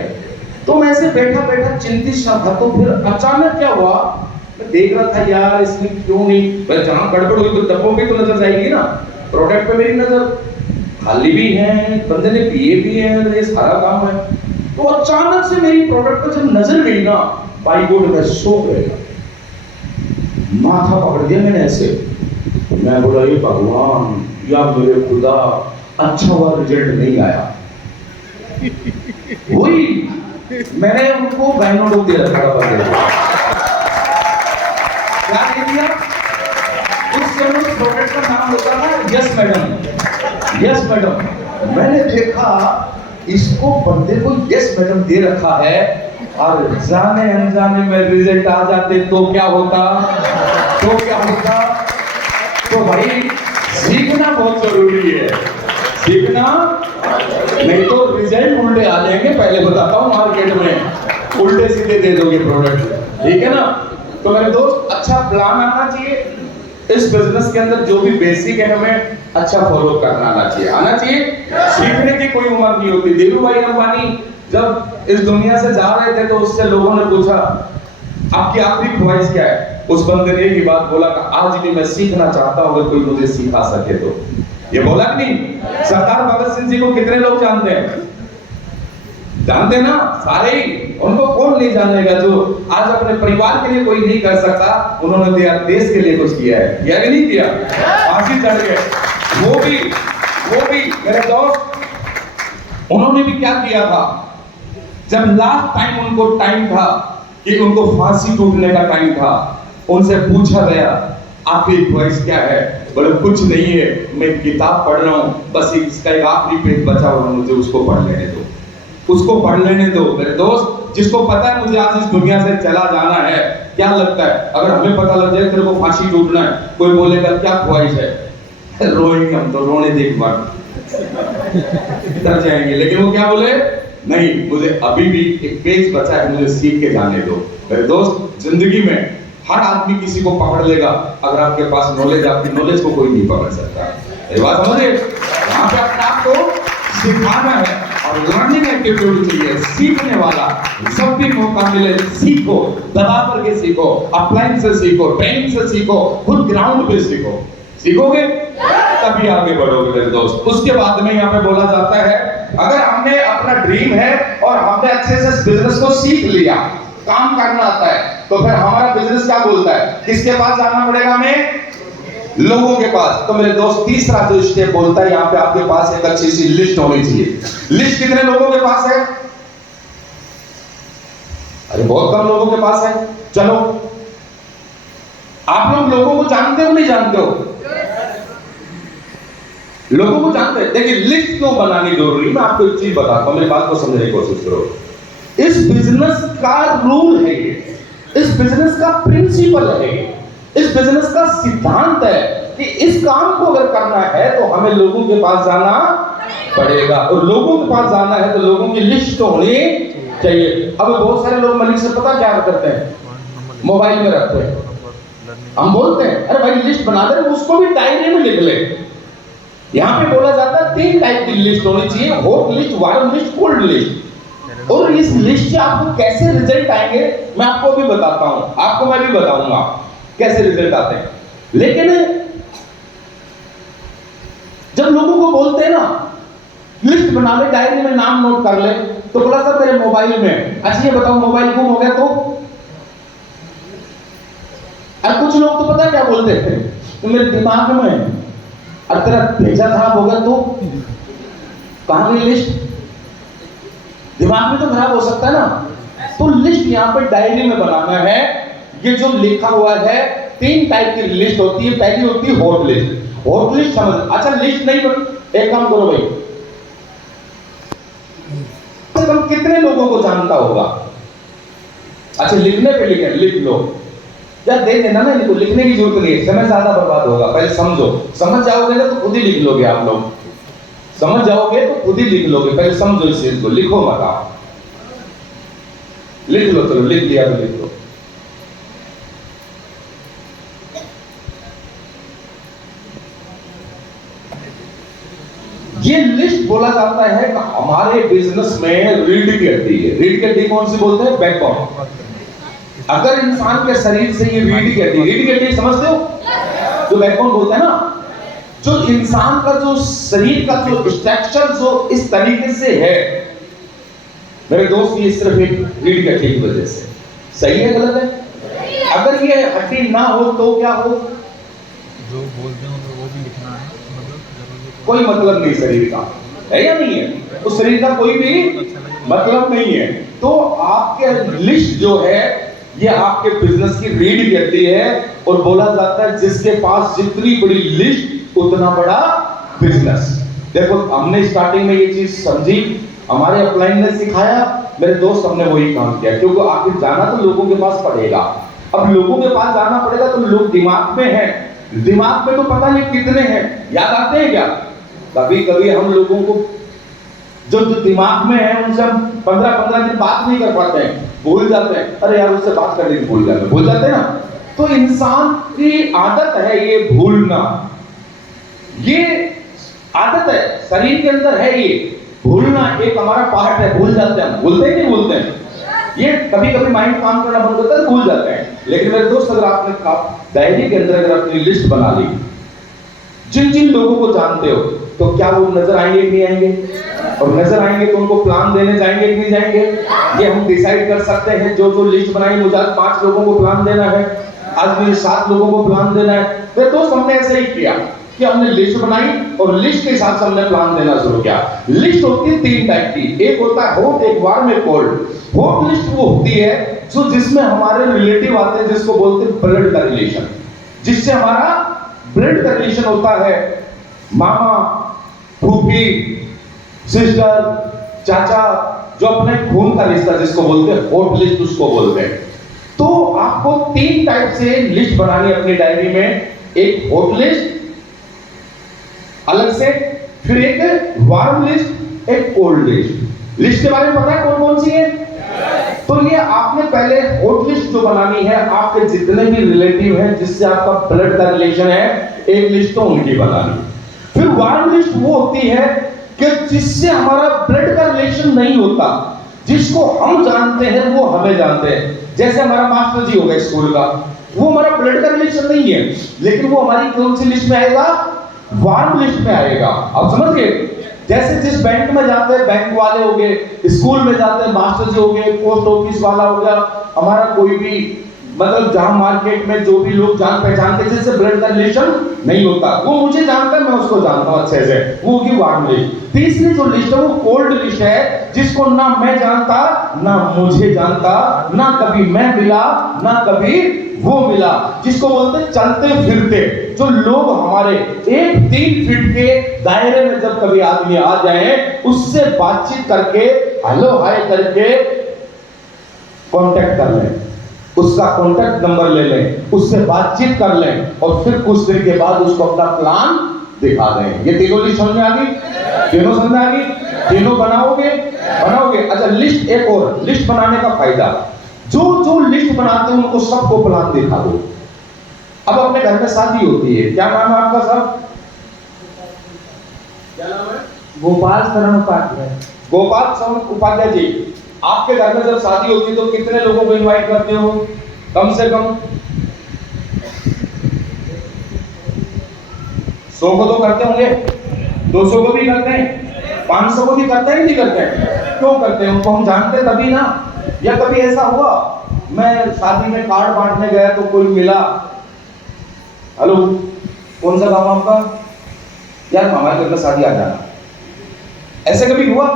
तो मैं ऐसे बैठा बैठा चिंतित सा था। तो फिर अचानक क्या हुआ, मैं देख रहा था यार इसमें क्यों नहीं, जहां गड़बड़ हुई तो डब्बों पे तो नजर जाएगी ना, प्रोडक्ट पे मेरी नजर खाली भी है, बंदे ने पिए भी है, ये सारा काम है। तो अचानक से मेरी प्रोडक्ट पर जब नजर गई ना, बाई गॉड मैं सो गया, माथा पकड़ दिया मैंने ऐसे। मैं बोला ये भगवान या मेरे खुदा, अच्छा हुआ रिजल्ट नहीं आया। वही मैंने उनको बैनोट दे रखा था, क्या दे दिया, उस समय उस प्रोडक्ट का नाम होता था यस मैडम, यस मैडम। मैंने देखा इसको बंदे को यस मैडम दे रखा है, और जाने अनजाने में रिजल्ट आ जाते तो क्या होता, तो क्या होता। तो भाई सीखना बहुत जरूरी है, सीखना, नहीं तो रिजल्ट उल्टे आ जाएंगे। पहले बताता हूँ, मार्केट में उल्टे सीधे दे दोगे प्रोडक्ट, ठीक है ना। तो मेरे दोस्त अच्छा प्लान आना चाहिए इस बिजनेस के अंदर, जो भी बेसिक है हमें अच्छा फॉलो करना आना चाहिए, आना चाहिए। सीखने की कोई उम्र नहीं होती। धीरू भाई अंबानी जब इस दुनिया से जा रहे थे तो उससे लोगों ने पूछा आपकी आखिरी ख्वाहिश क्या है। उस बंदे ने एक ही बात बोला कि आज भी मैं सीखना चाहता हूं, अगर कोई मुझे सिखा सके तो। ये बोला कि नहीं। सरदार भगत सिंह जी को कितने लोग जानते हैं, जानते ना सारे ही, उनको कौन नहीं जानेगा, जो आज अपने परिवार के लिए कोई नहीं कर सकता, उन्होंने देश के लिए कुछ किया है, किया कि नहीं किया, फांसी चढ़ गए। वो भी मेरे दोस्त, उन्होंने भी क्या किया था, जब लास्ट टाइम उनको टाइम था कि उनको फांसी टूटने का टाइम था, उनसे पूछा गया आखिरी ख्वाहिश क्या है। बोले कुछ नहीं है, मैं किताब पढ़ रहा हूँ, बस इसका एक आखिरी पेज बचा हुआ, मुझे उसको पढ़ लेने दो, उसको पढ़ लेने दो। मेरे दोस्त, जिसको पता है मुझे आज इस दुनिया से चला जाना है, क्या लगता है अगर हमें पता लग जाए तेरे को फांसी टूटना है, कोई बोलेगा क्या ख्वाहिश है, रोएंगे हम तो, रोने देख बार डर जाएंगे। लेकिन वो क्या बोले, नहीं मुझे अभी भी एक पेज बचा है, मुझे सीख के जाने दो। मेरे दोस्त, जिंदगी में हर आदमी किसी को पकड़ लेगा, अगर आपके पास नॉलेज, आपकी नॉलेज को कोई नहीं पकड़ सकता। ये बात समझे। यहाँ पे अपने आप को सिखाना है और लर्निंग एटीट्यूड चाहिए, सीखने वाला। जब भी मौका मिले सीखो, दबा करके सीखो, अपलाइन से सीखो, ट्रेनिंग से सीखो, खुद ग्राउंड पे सीखो। सीखोगे तभी आगे बढ़ोगे मेरे दोस्त। उसके बाद में यहाँ पे बोला जाता है, अगर हमने अपना ड्रीम है और हमने अच्छे से बिजनेस को सीख लिया, काम करना आता है, तो फिर हमारा बिजनेस क्या बोलता है, किसके पास जाना पड़ेगा हमें, लोगों के पास। तो मेरे दोस्त, तीसरा जो स्टेप बोलता है, यहाँ पे आपके पास एक अच्छी सी लिस्ट होनी चाहिए। लिस्ट कितने लोगों के पास है, अरे बहुत कम लोगों के पास है। चलो, आप लोग लोगों को जानते हो नहीं जानते हो, लोगों को जानते हैं। देखिए लिस्ट क्यों बनानी जरूरी, मैं आपको एक चीज बताता हूं, मेरी बात को समझने की कोशिश करो। इस बिजनेस का रूल है ये, इस बिजनेस का प्रिंसिपल है ये, इस बिजनेस का सिद्धांत है कि इस काम को अगर करना है तो हमें लोगों के पास जाना पड़ेगा, और लोगों के पास जाना है तो लोगों की लिस्ट होनी चाहिए। अब बहुत सारे लोग मलिक से पता क्या करते हैं, मोबाइल में रखते हैं। हम बोलते हैं अरे भाई लिस्ट बना दे, उसको भी डायरी में लिख ले। यहाँ पे बोला जाता है 3 टाइप की लिस्ट होनी चाहिए, hot list, warm list, cold list. और इस लिस्ट से आपको कैसे रिजल्ट आएंगे मैं आपको भी बताता हूं, आपको मैं भी बताऊंगा कैसे रिजल्ट आते हैं। लेकिन को बोलते हैं ना लिस्ट बना ले, डायरी में नाम नोट कर ले, तो बोला सर मेरे मोबाइल में। अच्छा ये बताओ मोबाइल गुम हो गया तो? और कुछ लोग तो पता क्या बोलते हैं, तो मेरे दिमाग में, और तेरा भेजा खराब हो गया तो कहां गई लिस्ट? दिमाग में तो खराब हो सकता है ना। तो लिस्ट यहां पे डायरी में बनाना है। ये जो लिखा हुआ है 3 टाइप की लिस्ट होती है। पहली होती है हॉट लिस्ट। हॉट लिस्ट समझ, अच्छा लिस्ट नहीं एक काम करो भाई, तुम कितने लोगों को जानता होगा? अच्छा लिखने पे लिख लो या दे देना ना, इनको लिखने की जरूरत नहीं है, समय ज्यादा बर्बाद होगा। पहले समझो, समझ जाओगे ना तो खुद ही लिख लोगे। आप लोग समझ जाओगे तो खुद ही लिख लोगे। पहले समझो इस चीज को, लिखो मत आप, लिख लो। चलो लिख लिया तो लिख लो। ये लिस्ट बोला जाता है कि हमारे बिजनेस में रीढ़ की हड्डी है। रीढ़ की हड्डी कौन सी बोलते हैं? बैकबोन। अगर इंसान के शरीर से ये रीढ़ की हड्डी समझते हो, जो बैकबोन बोलते हैं ना, जो इंसान का जो शरीर का जो स्ट्रक्चर जो इस तरीके से है मेरे दोस्त, ये सिर्फ एक रीढ़ की हड्डी की वजह से। सही है गलत है? अगर ये हड्डी ना हो तो क्या हो? जो बोलते हैं वो भी लिखना है, कोई मतलब नहीं शरीर का, है या नहीं है? तो शरीर का कोई भी मतलब नहीं है। तो आपके लिस्ट जो है ये आपके बिजनेस की रीढ़ की हड्डी है। और बोला जाता है जिसके पास जितनी बड़ी लिस्ट उतना बड़ा बिजनेस। देखो हमने स्टार्टिंग में ये चीज समझी, हमारे अपलाइन ने सिखाया, मेरे दोस्त हमने वही काम किया। क्योंकि आखिर जाना तो लोगों के पास पड़ेगा। अब लोगों के पास जाना पड़ेगा तो लोग दिमाग में हैं, दिमाग में तो पता नहीं कितने हैं, याद आते हैं क्या? कभी कभी हम लोगों को जो दिमाग में है उनसे हम 15-15 दिन बात नहीं कर पाते हैं, भूल जाते हैं। अरे यार उससे बात करने की भूल जाते हैं ना। तो इंसान की आदत है ये भूलना, ये आदत है, शरीर के अंदर है ये भूलना, एक हमारा पार्ट है। भूल जाते हैं हम, भूलते ही नहीं भूलते हैं। ये कभी कभी माइंड काम करना बंद करता है, भूल जाते हैं। लेकिन मेरे दोस्त अगर आपने डायरी के अंदर अगर अपनी लिस्ट बना ली, जिन जिन लोगों को जानते हो, तो क्या वो नजर आएंगे कि नहीं आएंगे? और नजर आएंगे तो उनको प्लान देने जाएंगे कि नहीं जाएंगे? ये हम डिसाइड कर सकते हैं। जो जो लिस्ट बनाई, मुझे आज 5 लोगों को प्लान देना है, आज मुझे 7 लोगों को प्लान देना है। तो दोस्त हमने ऐसे ही किया कि हमने लिस्ट बनाई और लिस्ट के हिसाब से हमने प्लान देना शुरू किया। लिस्ट होती है 3 टाइप की, एक होता है हॉट, एक वार्म, एक कोल्ड। हॉट लिस्ट वो होती है जो जिसमें हमारे रिलेटिव आते हैं, जिसको बोलते हैं ब्लड का रिलेशन, जिससे हमारा ब्लड का रिलेशन होता है। मामा, फूफी, सिस्टर, चाचा, जो अपने खून का रिश्ता जिसको बोलते हैं, हॉट लिस्ट उसको बोलते हैं। तो आपको 3 टाइप से लिस्ट बनानी है अपनी डायरी में। एक हॉट लिस्ट अलग से, फिर एक वार्म लिस्ट, एक कोल्ड लिस्ट। लिस्ट के बारे में पता है कौन कौन सी है? तो ये आपने पहले हॉट लिस्ट जो बनानी है, आपके जितने भी रिलेटिव हैं जिससे आपका ब्लड का रिलेशन है, एक लिस्ट तो उनकी बनानी। फिर वार्म लिस्ट वो होती है कि जिससे हमारा ब्लड का रिलेशन नहीं होता, जिसको हम जानते हैं वो हमें जानते हैं। जैसे हमारा मास्टर जी हो गए स्कूल का, वो हमारा ब्लड का रिलेशन नहीं है, लेकिन वो हमारी कौन सी लिस्ट में आएगा? वार्म लिस्ट में आएगा। आप समझ गए? जैसे जिस बैंक में जाते हैं बैंक वाले हो गए, स्कूल में जाते हैं मास्टर जी हो गए, पोस्ट ऑफिस वाला हो गया, हमारा कोई भी मतलब जहां मार्केट में जो भी लोग जान पहचान के जिससे ब्लड का रिलेशन नहीं होता, वो मुझे जानता है, मैं उसको जानता हूं अच्छे से, वो की वार्म लिस्ट। तीसरी जो लिस्ट है वो कोल्ड लिस्ट है, जिसको ना मैं जानता ना मुझे जानता, ना कभी मैं मिला ना कभी वो मिला, जिसको बोलते हैं चलते फिरते। जो लोग हमारे 1-3 फीट के दायरे में जब कभी आदमी आ जाए, उससे बातचीत करके हेलो हाय करके कांटेक्ट कर लें, उसका कांटेक्ट नंबर ले लें, उससे बातचीत कर लें और फिर कुछ दिन के बाद उसको अपना प्लान दिखा दें। ये तीनों लिस्ट समझ में आ गई? तीनों समझ में आ गई? तीनों बनाओगे? अच्छा लिस्ट, एक और लिस्ट बनाने का फायदा, जो जो लिस्ट बनाते हैं उनको सबको प्लान दिखा दो। अब अपने घर में शादी होती है, क्या नाम है आपका साहब? क्या नाम है? गोपाल शरण उपाध्याय। गोपाल शरण उपाध्याय जी, आपके घर में जब शादी होती है तो कितने लोगों को इनवाइट करते हो? कम से कम 100 को तो करते होंगे। 200 को भी करते हैं, 500 को भी करते हैं, नहीं करते हैं? क्यों करते हैं? उनको हम जानते तभी ना। या कभी ऐसा हुआ मैं शादी में कार्ड बांटने गया तो कोई मिला, हेलो कौन सा गांव आपका, यार हमारे घर में शादी आ जाना, ऐसे कभी हुआ?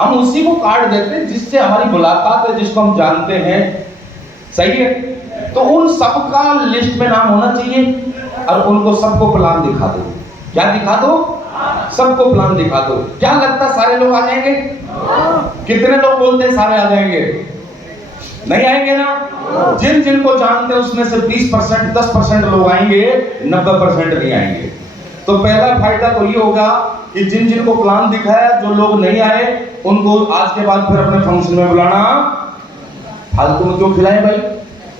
हम उसी को कार्ड देते हैं जिससे हमारी मुलाकात है, जिसको हम जानते हैं, सही है? तो उन सबका लिस्ट में नाम होना चाहिए और उनको सबको प्लान दिखा दो। क्या दिखा दो? सबको प्लान दिखा दो। क्या लगता सारे लोग आ जाएंगे? कितने लोग बोलते हैं सारे आ जाएंगे? नहीं आएंगे ना। जिन जिनको जानते हैं उसमें से 20% 10% लोग आएंगे, 90% नहीं आएंगे। तो पहला फायदा तो ये होगा कि जिन जिनको प्लान दिखाया, जो लोग नहीं आए उनको आज के बाद फिर अपने फंक्शन में बुलाना। फालतू में क्यों खिलाए भाई?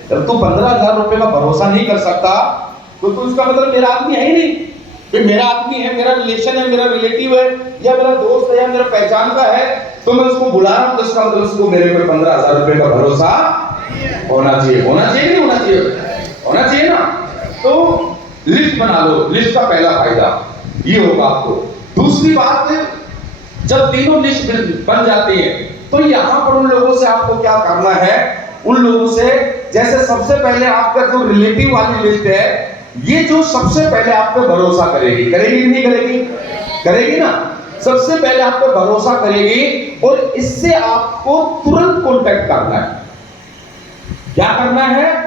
जब तू 15,000 रुपए का भरोसा नहीं कर सकता तो उसका मतलब मेरा आदमी है ही नहीं। कि मेरा आदमी है, मेरा रिलेशन है, मेरा रिलेटिव है, या मेरा दोस्त है, या मेरा पहचान का है, तो मैं उसको बुला रहा हूं, तो इसका मतलब उसको मेरे पे 15,000 रुपए का भरोसा होना चाहिए। होना चाहिए नहीं होना चाहिए? होना चाहिए ना। तो लिस्ट बना लो। लिस्ट का पहला फायदा ये होगा आपको। दूसरी बात, जब तीनों लिस्ट बन जाती है तो यहां पर उन लोगों से आपको क्या करना है? उन लोगों से, जैसे सबसे पहले आपका जो रिलेटिव वाली लिस्ट है, ये जो सबसे पहले आप पे भरोसा करेगी, करेगी कि नहीं करेगी? करेगी ना। सबसे पहले आप पे भरोसा करेगी और इससे आपको तुरंत कांटेक्ट करना है। क्या करना है?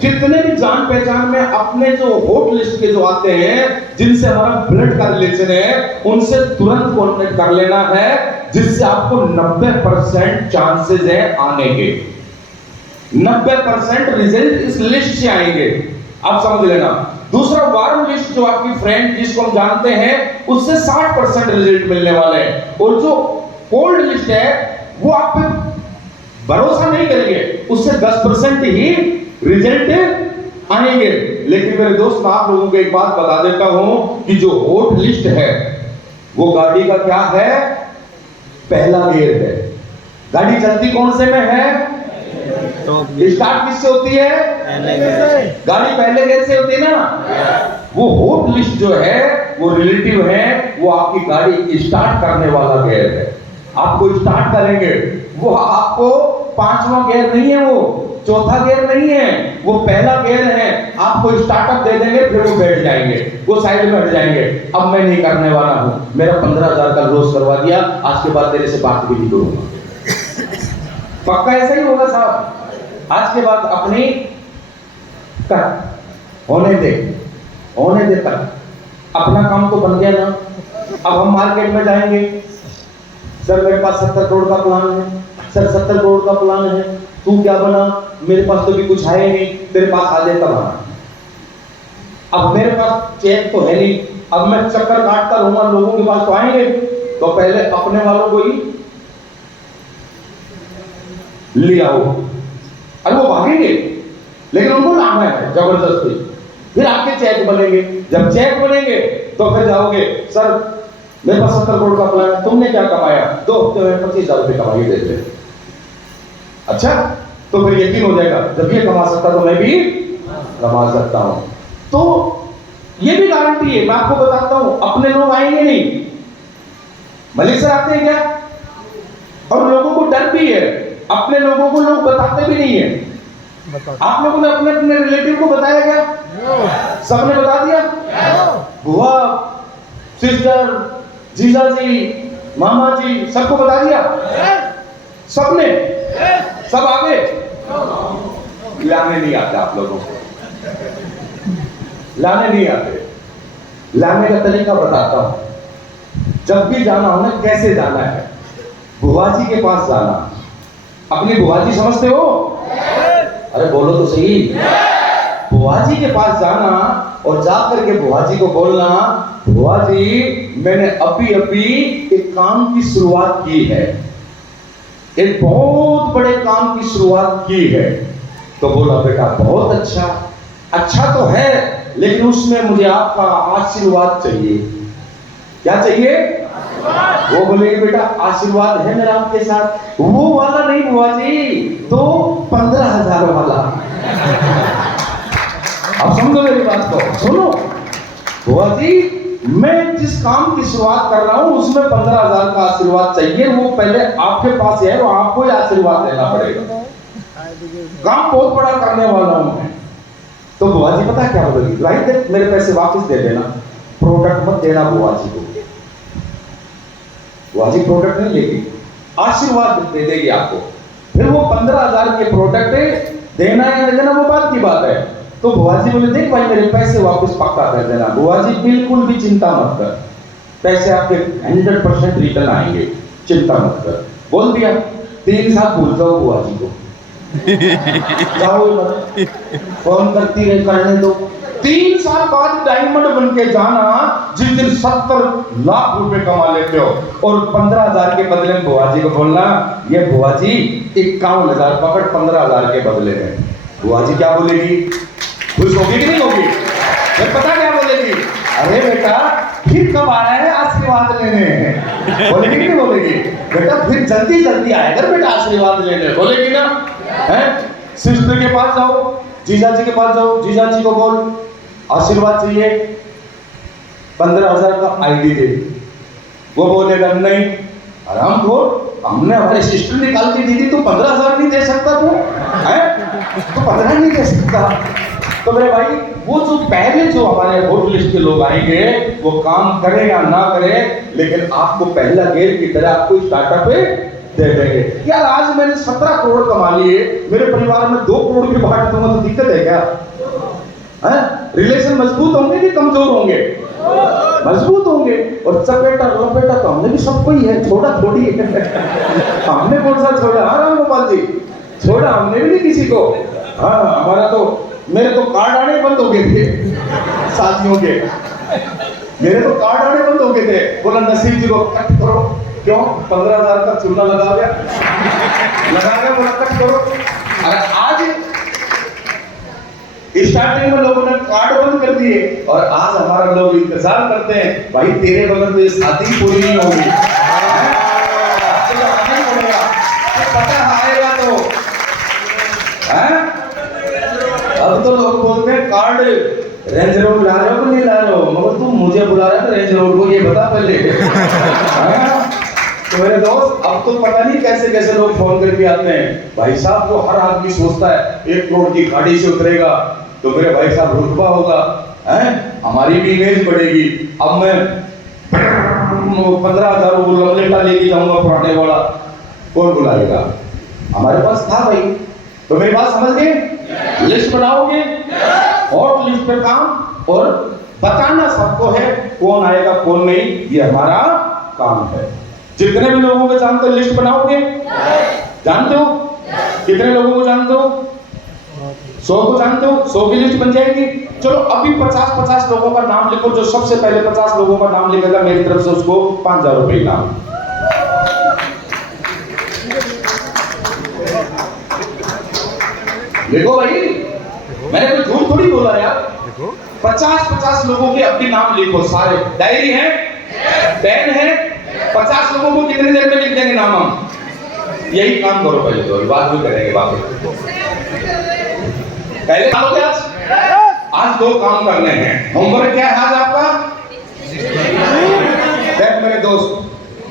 जितने भी जान पहचान में अपने जो हॉट लिस्ट के जो आते हैं, जिनसे हमारा ब्लड का रिलेशन है, उनसे तुरंत कांटेक्ट कर लेना है, जिससे आपको 90% चांसेस है आने के। 90% रिजल्ट इस लिस्ट से आएंगे, आप समझ लेना। दूसरा, वार्म लिस्ट जो आपकी फ्रेंड जिसको हम जानते हैं, उससे 60% रिजल्ट मिलने वाले हैं। और जो कोल्ड लिस्ट है वो आप पे भरोसा नहीं करेंगे, उससे 10% ही रिजल्ट आएंगे। लेकिन मेरे दोस्त, मैं आप लोगों को एक बात बता देता हूं कि जो हॉट लिस्ट है वो गाड़ी का क्या है? पहला गियर है। गाड़ी चलती कौन से में है? स्टार्ट किससे होती है? गाड़ी पहले गियर से होती है ना। वो हॉट लिस्ट जो है वो रिलेटिव है, वो आपकी गाड़ी स्टार्ट करने वाला गियर है। आपको स्टार्ट करेंगे, वो आपको 5वां गियर नहीं है, वो चौथा गियर नहीं है, वो पहला गियर है। आपको स्टार्टअप दे देंगे, फिर वो बैठ जाएंगे, वो साइड में हट जाएंगे। अब मैं नहीं करने वाला हूं, मेरा 15,000 का लॉस करवा दिया, आज के बाद तेरे से बात भी नहीं करूंगा। पक्का ऐसा ही होगा साहब। आज के बाद अपनी कर होने दे, होने दे कर। अपना काम तो बन गया ना। अब हम मार्केट में जाएंगे, सर मेरे पास 70 करोड़ का प्लान है, सर 70 करोड़ का प्लान है, तू क्या बना? मेरे पास तो भी कुछ है नहीं, तेरे पास आ जाए तब आना। अब मेरे पास चेक तो है नहीं, अब मैं चक्कर काटता रहूंगा, लोगों के पास तो आएंगे, तो पहले अपने वालों को ही ले आओ। अरे वो भागेंगे, लेकिन उनको लाना है जबरदस्ती। फिर आपके चेक बनेंगे, जब चेक बनेंगे तो फिर जाओगे, सर मेरे पास 70 करोड़ का प्लान है, तुमने क्या कमाया? 2 हफ्ते में 25,000 रुपए कमाई देते। अच्छा, तो फिर यकीन हो जाएगा, जब ये कमा सकता तो मैं भी कमा सकता हूं। तो ये भी गारंटी है, मैं आपको बताता हूं, अपने लोग आएंगे नहीं। मलिक सर आते हैं क्या? और लोगों को डर भी है, अपने लोगों को लोग बताते भी नहीं है। आप लोगों ने अपने अपने रिलेटिव को बताया क्या? सबने बता दिया? बुआ, सिस्टर, जीजा जी, मामा जी, सबको बता दिया? सबने? सब आगे? लाने नहीं आते आप लोगों को, लाने नहीं आते। लाने का तरीका बताता हूं। जब भी जाना हो ना, कैसे जाना है? बुआ जी के पास जाना। अपनी बुआ जी समझते हो? अरे बोलो तो सही। बुआ जी के पास जाना और जाकर के बुआ जी को बोलना, बुआ जी मैंने अभी अभी एक काम की शुरुआत की है, एक बहुत बड़े काम की शुरुआत की है। तो बोला, बेटा बहुत अच्छा, अच्छा तो है, लेकिन उसमें मुझे आपका आशीर्वाद चाहिए। क्या चाहिए? वो बोलेगी, बेटा आशीर्वाद है मेरा आपके साथ, वो वाला नहीं बुआ जी, तो 15,000 वाला। अब समझो मेरी बात को, सुनो। बुआ जी मैं जिस काम की शुरुआत कर रहा हूं उसमें 15,000 का आशीर्वाद चाहिए, वो पहले आपके पास है, वो आपको ही आशीर्वाद देना पड़ेगा। काम बहुत बड़ा करने वाला हूं मैं। तो बुआ जी पता क्या बोलेगी, भाई देख मेरे पैसे वापस दे देना, प्रोडक्ट मत देना बुआ जी को। बुआ जी प्रोडक्ट नहीं लेगी, आशीर्वाद दे देगी आपको। फिर वो 15,000 के प्रोडक्ट देना या नहीं देना वो बात की बात है। तो बुआ जी बोले देख भाई मेरे पैसे वापस पक्का कर देना। बुआ जी बिल्कुल भी चिंता मत कर, पैसे आपके 100% रिटर्न आएंगे, चिंता मत कर। बोल दिया। 3 साल भूल जाओ बुआ जी को, जाओ मत, फोन करती रहे करने दो। 3 साल बाद डायमंड बन के जाना, जिस दिन 70 लाख रुपए कमा लेते हो और 15,000 के बदले में बुआ जी को बोलना, ये बुआ जी 51,000 पकड़ 15,000 के बदले में। बुआ जी क्या बोलेगी, खुश होगी कि नहीं होगी? फिर पता क्या बोलेगी, अरे बेटा फिर कब आ रहा है आशीर्वाद लेने, बोलेगी कि नहीं बोलेगी? बेटा फिर जल्दी जल्दी आएगा बेटा आशीर्वाद लेने, बोलेगी ना? है सिस्टर के पास जाओ, जीजा जी के पास जाओ, जीजा जी को बोल आशीर्वाद चाहिए, 15,000 का आईडी दे। वो बोलेगा नहीं, आराम खोल, हमने हमारे सिस्टर निकाल के दी थी, तो 15,000 नहीं दे सकता तू है, तो 15 नहीं दे सकता। तो मेरे भाई वो जो पहले जो हमारे वोट लिस्ट के लोग आएंगे वो काम करे या ना करे, लेकिन आपको पहला गेर की तरह आपको स्टार्टअप दे देंगे। यार आज मैंने 17 करोड़ कमा लिए, मेरे परिवार में 2 करोड़ की बांट दूंगा तो दिक्कत है क्या? है रिलेशन मजबूत होंगे कि कमजोर होंगे? मजबूत होंगे। और चपेटा लपेटा तो हमने भी सबको ही है, छोड़ा थोड़ी है। हमने कौन सा छोड़ा? हाँ राम गोपाल जी, छोड़ा हमने भी नहीं किसी को। हाँ हमारा तो, मेरे तो कार्ड आने बंद हो गए थे साथियों के, मेरे तो कार्ड आने बंद हो गए थे। बोला नसीब जी को कट करो, क्यों 15,000 का चूना लगा गया, बोला कट करो। अरे आज स्टार्टिंग में लोगों ने कार्ड बंद कर दिए और आज हमारा लोग इंतजार करते हैं, भाई तेरे बगल में शादी पूरी नहीं होगी, पता आएगा तो है। अब तो लोग बोलते हैं कार्ड रेंज रोड ला रहे हो कि नहीं ला रहे हो, मगर तुम मुझे बुला रहा था रेंज रोड को, ये बता पहले। तो मेरे दोस्त अब तो पता नहीं कैसे कैसे लोग फोन करके आते हैं, भाई साहब वो हर आदमी सोचता है 1 करोड़ की गाड़ी से उतरेगा तो मेरे भाई साहब रुतबा होगा, हैं हमारी भी इमेज बढ़ेगी। अब मैं 15,000 लमलेटा लेके जाऊंगा पुराने वाला, कौन बुलाएगा? हमारे पास था भाई। तो मेरी बात समझ गए? लिस्ट बनाओगे, हॉट लिस्ट पे काम, और बताना सबको है कौन आएगा कौन नहीं, ये हमारा काम है। जितने भी लोगों को जानते हो लिस्ट बनाओगे? जानते हो कितने लोगों को जानते हो? 100 को जानते हो? 100 की लिस्ट बन जाएगी। चलो अभी 50-50 लोगों का नाम लिखो, जो सबसे पहले 50 लोगों का नाम लिखेगा मेरी तरफ से उसको 5,000 रुपए इनाम। देखो भाई मैंने कोई झूठ थोड़ी बोला यार। 50-50 लोगों के अपने नाम लिखो, सारे डायरी है, पेन है, 50 लोगों को कितनी देर में लिख देंगे नाम हम? यही काम करो पहले, तो बात भी करेंगे बात। पहले आज 2 काम करने हैं। होमवर्क क्या है आज आपका? देख मेरे दोस्त,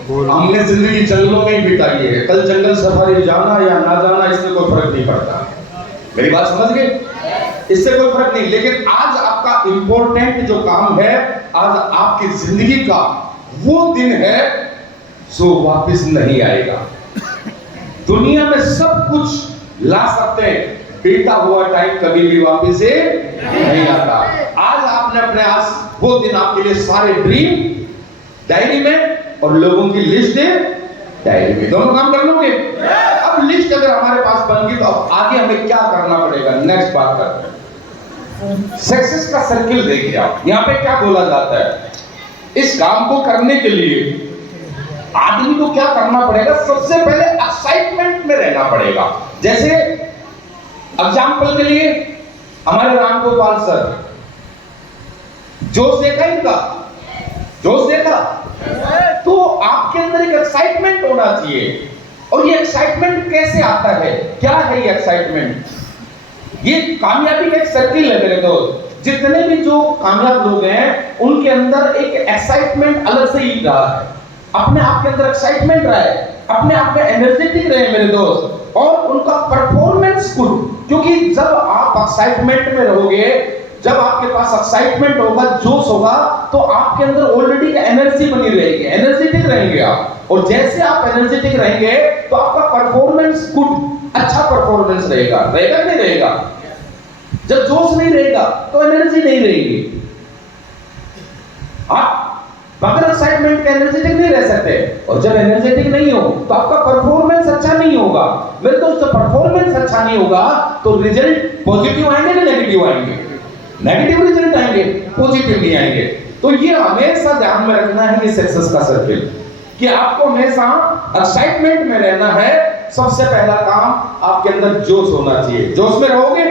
हमने जिंदगी जंगलों में ही बिताई है, कल जंगल सफारी जाना या ना जाना इससे कोई फर्क नहीं पड़ता। मेरी बात समझ गए? इससे कोई फर्क नहीं। लेकिन आज आपका इंपॉर्टेंट जो काम है, आज आपकी जिंदगी का वो दिन है जो वापस नहीं आएगा। दुनिया में सब कुछ ला सकते हैं, बीता हुआ टाइम कभी भी वापस से नहीं आता। आज आपने अपने आज वो दिन आपके लिए सारे ड्रीम डायरी में और लोगों की लिस्ट डायरी में, दोनों काम कर लोगे। अब लिस्ट अगर हमारे पास बन गई तो अब आगे हमें क्या करना पड़ेगा, नेक्स्ट बात करते हैं। सक्सेस का सर्किल देखिए आप, यहाँ पे क्या बोला जाता है? इस काम को करने के लिए आदमी को क्या करना पड़ेगा? सबसे पहले एक्साइटमेंट में रहना पड़ेगा। जैसे एग्जाम्पल के लिए हमारे राम गोपाल सर, जोश देखा इनका, जोश देखा, तो आपके अंदर एक एक्साइटमेंट होना चाहिए। और ये एक्साइटमेंट कैसे आता है? क्या है ये एक्साइटमेंट? ये कामयाबी का एक सर्किल है मेरे दोस्त। जितने भी जो कामयाब लोग हैं उनके अंदर एक एक्साइटमेंट अलग से ही रहा है, अपने आप के अंदर एक्साइटमेंट रहा है, अपने आप में एनर्जेटिक रहे मेरे दोस्त, और उनका परफॉर्मेंस गुड। क्योंकि जब आप एक्साइटमेंट में रहोगे, जब आपके पास एक्साइटमेंट होगा, जोश होगा, तो आपके अंदर ऑलरेडी एनर्जी बनी रहेगी, एनर्जेटिक रहेंगे आप। और जैसे आप एनर्जेटिक रहेंगे तो आपका परफॉर्मेंस गुड, अच्छा परफॉर्मेंस रहेगा, रहेगा कि नहीं रहेगा? जब जोश नहीं रहेगा तो एनर्जी नहीं रहेगी। आप बगैर एक्साइटमेंट के एनर्जेटिक नहीं रह सकते, और जब एनर्जेटिक नहीं हो तो आपका परफॉर्मेंस अच्छा नहीं होगा। मेरे दोस्त, परफॉर्मेंस अच्छा नहीं होगा तो रिजल्ट पॉजिटिव आएंगे कि नेगेटिव आएंगे? नेगेटिव रिजल्ट आएंगे, पॉजिटिव नहीं आएंगे। तो ये हमेशा ध्यान में रखना है, ये सक्सेस का सर्किल, कि आपको हमेशा एक्साइटमेंट में रहना है। सबसे पहला काम, आपके अंदर जोश होना चाहिए। जोश में रहोगे,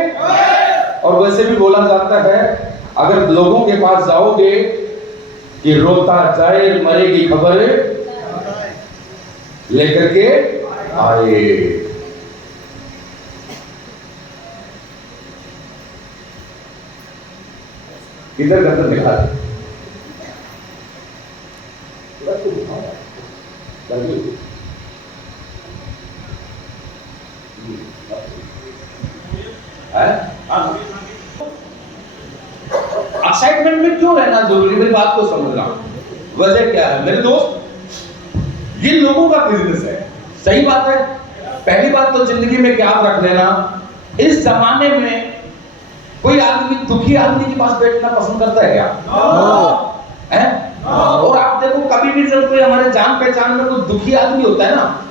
और वैसे भी बोला जाता है, अगर लोगों के पास जाओगे कि रोता जाए मरे की खबर लेकर के आए, इधर गर्दन दिखा दे, एक्साइटमेंट में क्यों रहना जरूरी, मेरी बात को समझना। वजह क्या है मेरे दोस्त? ये लोगों का बिजनेस है, सही बात है। पहली बात तो जिंदगी में क्या रख लेना, इस जमाने में कोई आदमी दुखी आदमी के पास बैठना पसंद करता है क्या? है? और आप देखो, कभी भी जब कोई हमारे जान पहचान में कोई दुखी आदमी होता है ना,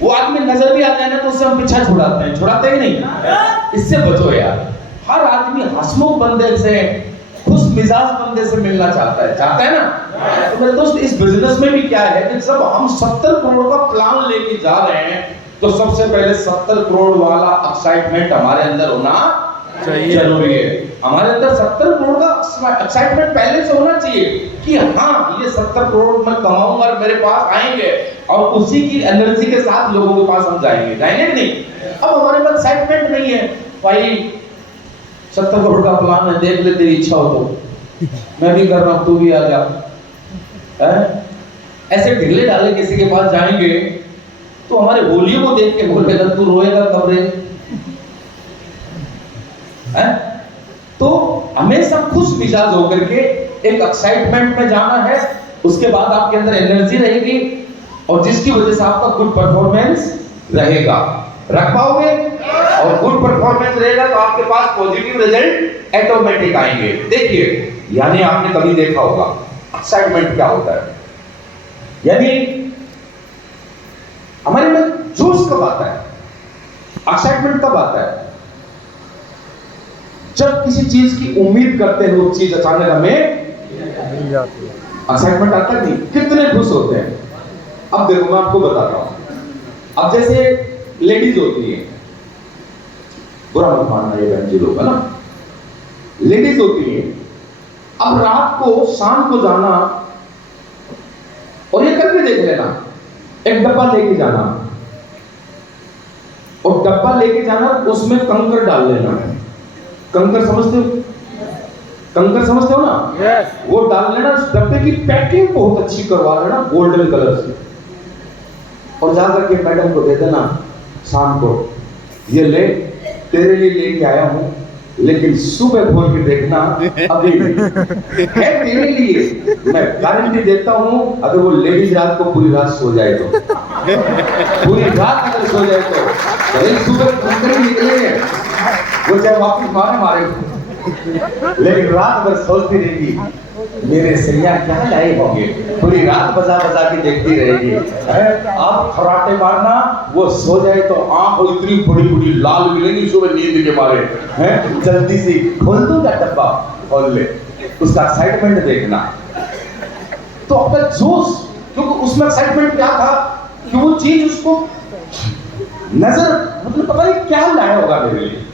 वो आदमी नजर भी आता है ना, तो उससे हम पीछा छुड़ाते हैं नहीं। इससे बचो यार। हर आदमी हंसमुख बंदे से, खुश मिजाज बंदे से मिलना चाहता है ना। तो मेरे दोस्त, इस बिजनेस में भी क्या है कि जब हम 70 करोड़ का प्लान लेके जा रहे हैं, तो सबसे पहले 70 करोड़ वाला एक्साइटमेंट हमारे अंदर होना जरूरी है। हमारे अंदर 70 करोड़ का एक्साइटमेंट पहले से होना चाहिए कि हाँ, ये 70 करोड़ मैं कमाऊंगा और मेरे पास आएंगे, और उसी की एनर्जी के साथ लोगों के पास हम जाएंगे कि नहीं? अब हमारे पास एक्साइटमेंट नहीं है, भाई 70 करोड़ का प्लान है, देख ले, तेरी इच्छा हो तो मैं भी कर रहा हूं, तू भी आ जा। ऐसे ढीले डाले किसी के पास जाएंगे तो हमारे होलियों को देख के बोलेगा, तू रोएगा कब रे? तो हमेशा खुश मिजाज होकर के एक एक्साइटमेंट में जाना है। उसके बाद आपके अंदर एनर्जी रहेगी, और जिसकी वजह से आपका गुड परफॉर्मेंस रहेगा। रख पाओगे, और गुड परफॉर्मेंस रहेगा तो आपके पास पॉजिटिव रिजल्ट ऑटोमेटिक आएंगे। देखिए, यानी आपने कभी देखा होगा एक्साइटमेंट क्या होता है, यानी हमारे में जोश कब आता है, एक्साइटमेंट कब आता है? जब किसी चीज की उम्मीद करते हैं, वो चीज अचानक हमें मिल जाती है, एक्साइटमेंट आता नहीं, कितने खुश होते हैं। अब देखो, मैं आपको बताता हूं। अब जैसे लेडीज होती है, बुरा मत मानना ये बहन जी लोग, है ना, लेडीज होती है, अब रात को शाम को जाना, और ये करके देख लेना, एक डब्बा लेके जाना, और डब्बा लेके जाना, उसमें कंकर डाल लेना है। कंकर समझते हो? कंकर समझते हो ना? yes. वो डाल लेना, उस डब्बे की पैकिंग बहुत अच्छी करवा लेना, गोल्डन कलर से, और जाकर के मैडम को दे देना शाम को, ये ले, तेरे लिए लेके आया हूं, लेकिन सुबह खोल के देखना अभी है तेरे लिए, मैं गारंटी देता हूं। अगर वो लेडीज रात को पूरी रात सो जाए तो, पूरी रात अगर सो जाए तो सुबह कंकर निकलेंगे, वो चाहे वापिस मारे, लेकिन रात भर सोचती रहेगी, मेरे सैया क्या लाए होंगे, पूरी रात बजा बजा के देखती रहेगी। आप खराटे मारना, वो सो जाए तो आंख इतनी बड़ी बड़ी लाल मिलेंगी सुबह नींद के मारे, हैं जल्दी से खोल दूंगा डब्बा, खोल ले, उसका एक्साइटमेंट देखना। तो अपना जोश, क्योंकि उसमें एक्साइटमेंट क्या था कि वो चीज उसको नजर, मतलब पता नहीं क्या लाया होगा मेरे लिए।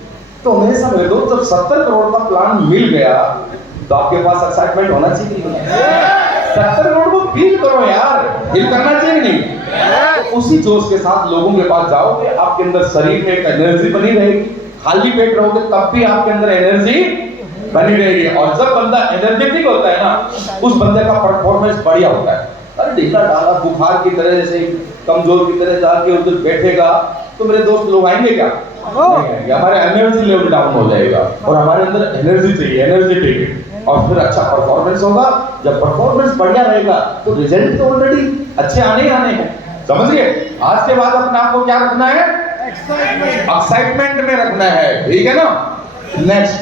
तो हमेशा मेरे दोस्त, जब 70 करोड़ का प्लान मिल गया तो आपके पास एक्साइटमेंट होना चाहिए। 70 करोड़ को फील करो यार, फील करना चाहिए नहीं? तो उसी जोश के साथ लोगों के पास जाओगे, आपके अंदर शरीर में एक एनर्जी बनी रहेगी। खाली पेट रहोगे तब भी आपके अंदर एनर्जी बनी रहेगी। और जब बंदा एनर्जेटिक होता है ना, उस बंदे का परफॉर्मेंस बढ़िया होता है। अरे ढीला ढाला बुखार की तरह जैसे कमजोर की तरह जाके उधर बैठेगा तो मेरे दोस्त लोग आएंगे क्या? नहीं आएंगे। हमारे एनर्जी लेवल डाउन हो जाएगा और हमारे अंदर एनर्जी चाहिए, एनर्जेटिक, और फिर अच्छा परफॉर्मेंस होगा। जब परफॉर्मेंस बढ़िया रहेगा तो रिजल्ट तो ऑलरेडी अच्छे आने ही आने हैं। समझिए, आज के बाद अपने आप को क्या रखना है? एक्साइटमेंट में रखना है, ठीक है ना। नेक्स्ट